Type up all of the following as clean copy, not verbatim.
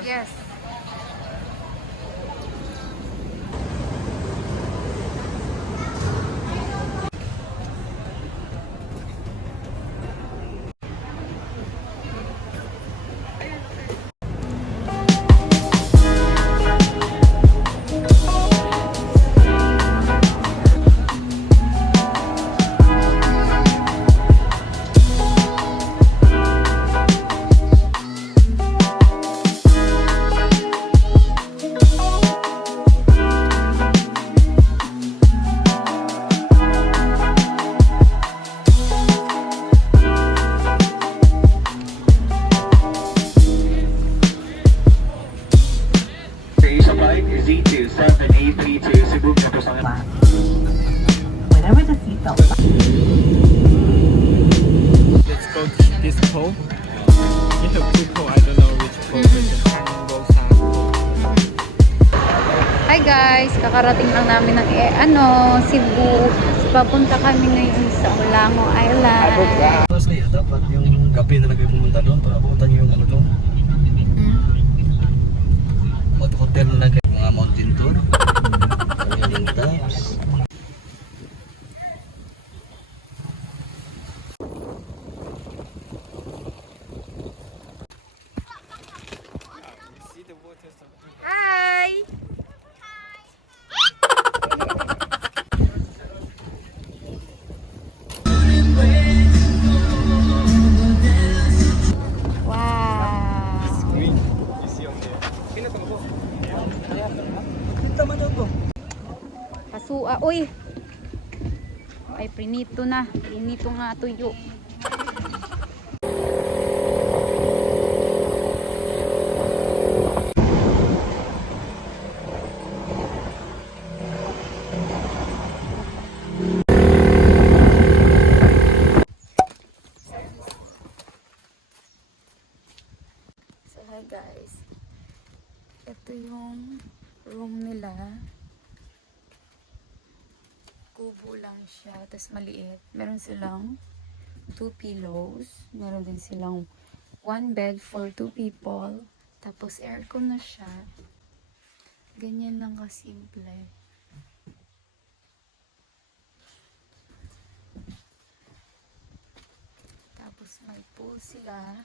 Yes. Whenever the seatbelt. Let's go to this pole. You have two pole. I don't know which pole. Hi guys, kakarating lang namin ng Cebu. Papunta kami ngayon sa Olango Island. Honestly, dapat yung gabi na lang kayo pumunta doon para pumunta nyo yung ano doon. Hotel na lang kayo, mga mountain tour. Yung tops. Hi! Wow! Green. You see on there. Pasua. Uy! Ay, prinito na. Prinito nga tuyo. So, hi guys. Ito yung room nila. Kubo lang siya, tapos maliit. Meron silang 2 pillows. Meron din silang 1 bed for 2 people. Tapos aircon na siya. Ganyan lang kasimple. Tapos may pool sila.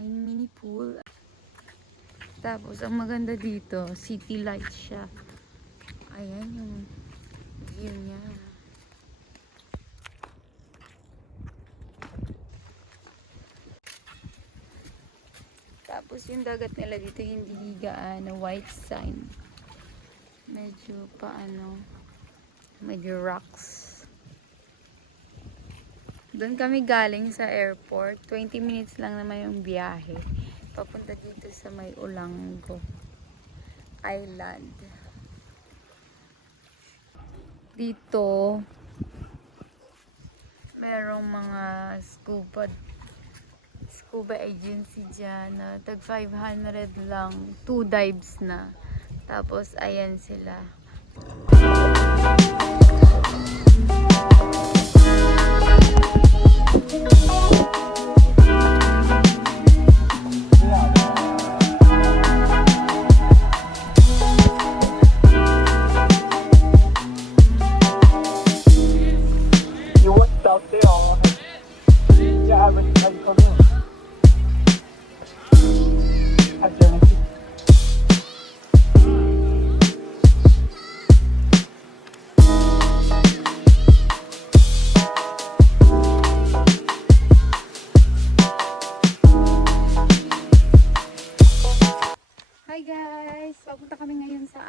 May mini pool. Tapos, ang maganda dito, city light siya. Ayan yung view niya. Tapos, yung dagat nila dito, hindi gaano white sand. Medyo medyo rocks. Doon kami galing sa airport. 20 minutes lang naman yung biyahe. Papunta dito sa may Olango Island. Dito, merong mga scuba agency dyan na tag 500 lang. 2 dives na. Tapos, ayan sila. Hi guys! Papunta kami ngayon sa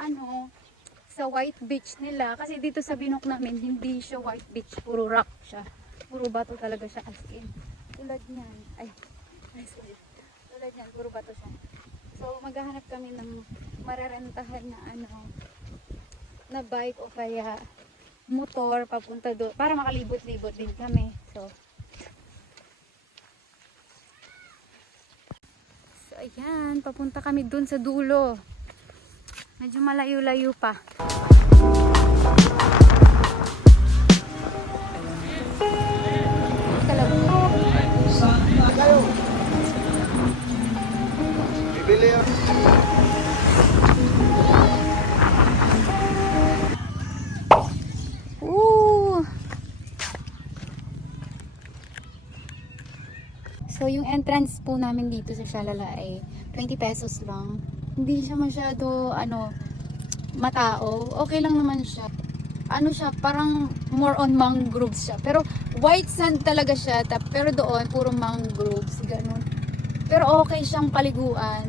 sa White Beach nila. Kasi dito sa Binok namin, hindi siya White Beach. Puro rock siya. Puro bato talaga siya as in. Tulad niyan. Sorry. Tulad niyan, puro bato siya. So, maghahanap kami ng mararentahan na na bike o kaya motor papunta doon. Para makalibot-libot din kami. So, ayan, papunta kami dun sa dulo. Medyo malayo-layo pa. Ooh! So, yung entrance po namin dito sa Shalala ay 20 pesos lang. Hindi siya masyado, matao. Okay lang naman siya. Ano siya, parang more on mangroves siya. Pero white sand talaga siya. Pero doon, puro mangroves. Ganun. Pero okay siyang paliguan.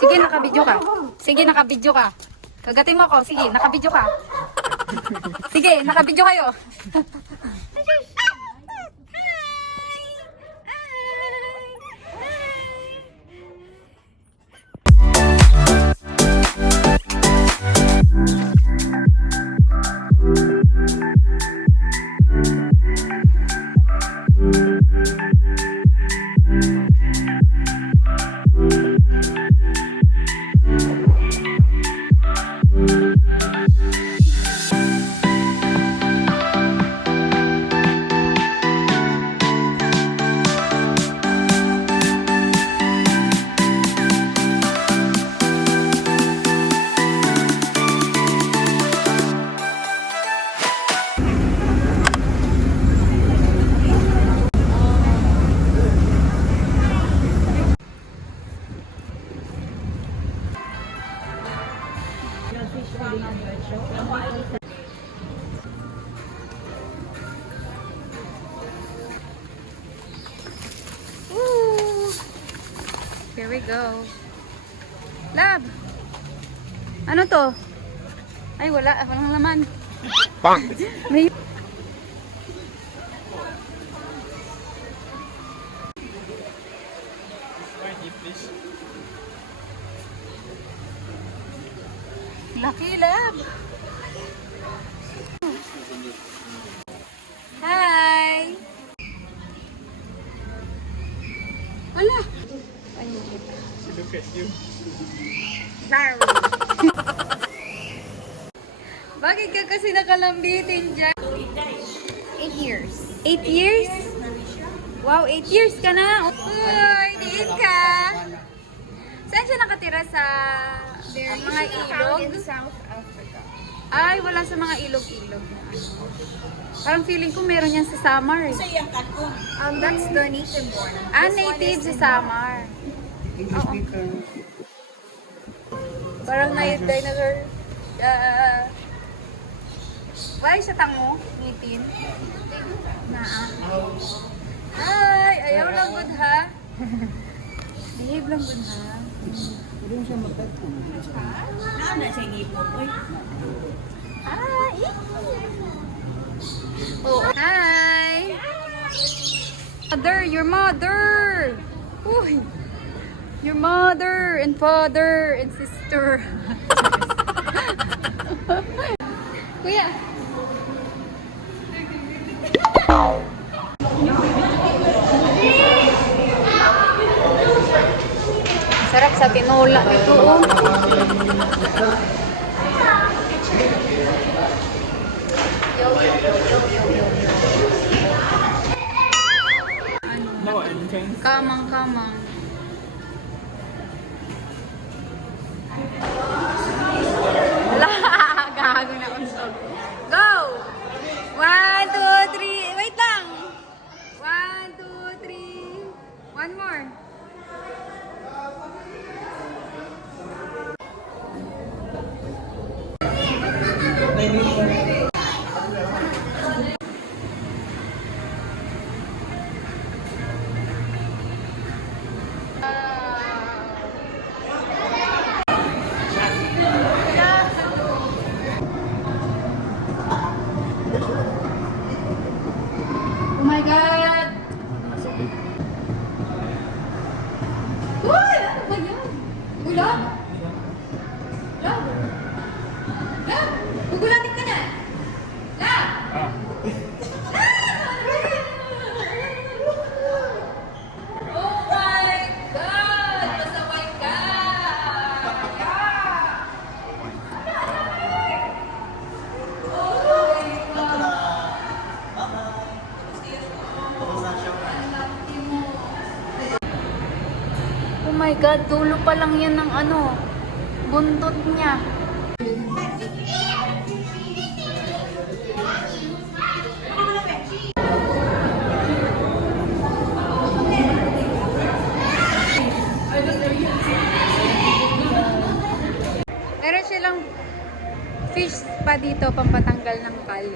Sige, nakabidyo ka. Sige, nakabidyo ka. Kagatin mo ako. Sige, nakabidyo ka. Sige, nakabidyo kayo. Woo! Here we go. Lab! Ano to? Ay, wala. Walang laman. Bang! May... Lucky Lab! Hi! Wala! Look at you. Bakit ka kasi nakalambitin dyan? 8 years. 8 years? Wow, 8 years ka na! Uy, diin ka! Saan siya nakatira sa mga ilog? in South Africa. Ay, wala sa mga ilog-ilog. Parang feeling ko meron yan sa Samar. That's the native one. Ah, This one native is sa in- Samar. Oo. Parang night dinosaur. Wala siya tango, ngipin. Hi! Ayaw lang good ha. Behave lang good ha. Hi! Mother, your mother! Uy! Your mother and father and sister. Kuya! Sarap sa tinola ito, oh. No entrance. Kamang-kamang. Gago na unsog. Go! 1, 2, 3. Wait lang. 1, 2, 3. One more. Oh my God! Uy! Ano ba yan? Ulam? Love? Love? Gugulatin ka na! Love! Oh my God! Pasaway ka! Oh my God, dulo pa lang yan ng ano, buntot niya. Meron silang fish pa dito, pampatanggal ng kali.